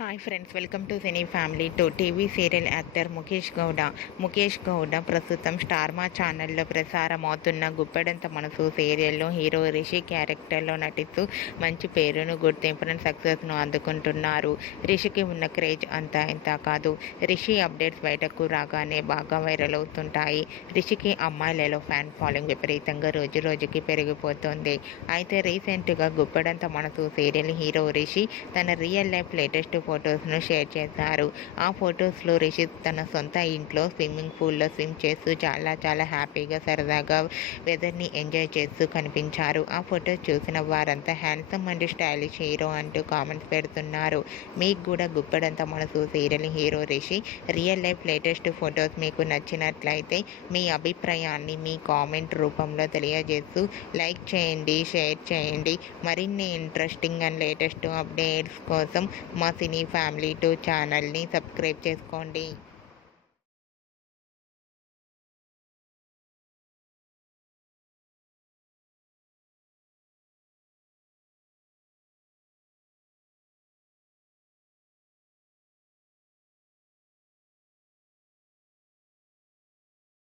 Hi friends, welcome to Cine Family. TV serial actor Mukesh Gowda ప్రస్తుతం Star మా ఛానల్లో ప్రసారం అవుతున్న గుప్పెడంత మనసు సీరియల్లో హీరో రిషి క్యారెక్టర్లో నటిస్తూ మంచి పేరును, గుర్తింపును, సక్సెస్ను అందుకుంటున్నారు. రిషికి ఉన్న క్రేజ్ అంతా ఇంత కాదు. రిషి అప్డేట్స్ బయటకు రాగానే బాగా వైరల్ అవుతుంటాయి. రిషికి అమ్మాయిలలో ఫ్యాన్ ఫాలోయింగ్ విపరీతంగా రోజు రోజుకి పెరిగిపోతుంది. అయితే రీసెంట్గా గుప్పెడంత మనసు సీరియల్ హీరో రిషి తన రియల్ లైఫ్ లేటెస్ట్ ఫొటోస్ను షేర్ చేశారు. ఆ ఫొటోస్లో రిషి తన సొంత ఇంట్లో స్విమ్మింగ్ పూల్లో స్విమ్ చేస్తూ చాలా హ్యాపీగా, సరదాగా వెదర్ని ఎంజాయ్ చేస్తూ కనిపించారు. ఆ ఫొటోస్ చూసిన వారంతా హ్యాండ్సమ్ అండ్ స్టైలిష్ హీరో అంటూ కామెంట్స్ పెడుతున్నారు. మీకు కూడా గుప్పెడంత మనసు serial hero Rishi real life latest photos మీకు నచ్చినట్లయితే మీ అభిప్రాయాన్ని మీ కామెంట్ రూపంలో తెలియజేస్తూ లైక్ చేయండి, షేర్ చేయండి. మరిన్ని ఇంట్రెస్టింగ్ అండ్ లేటెస్ట్ అప్డేట్స్ కోసం మా సినీ ఫ్యామిలీ 2 ఛానల్ని సబ్స్క్రైబ్ చేసుకోండి.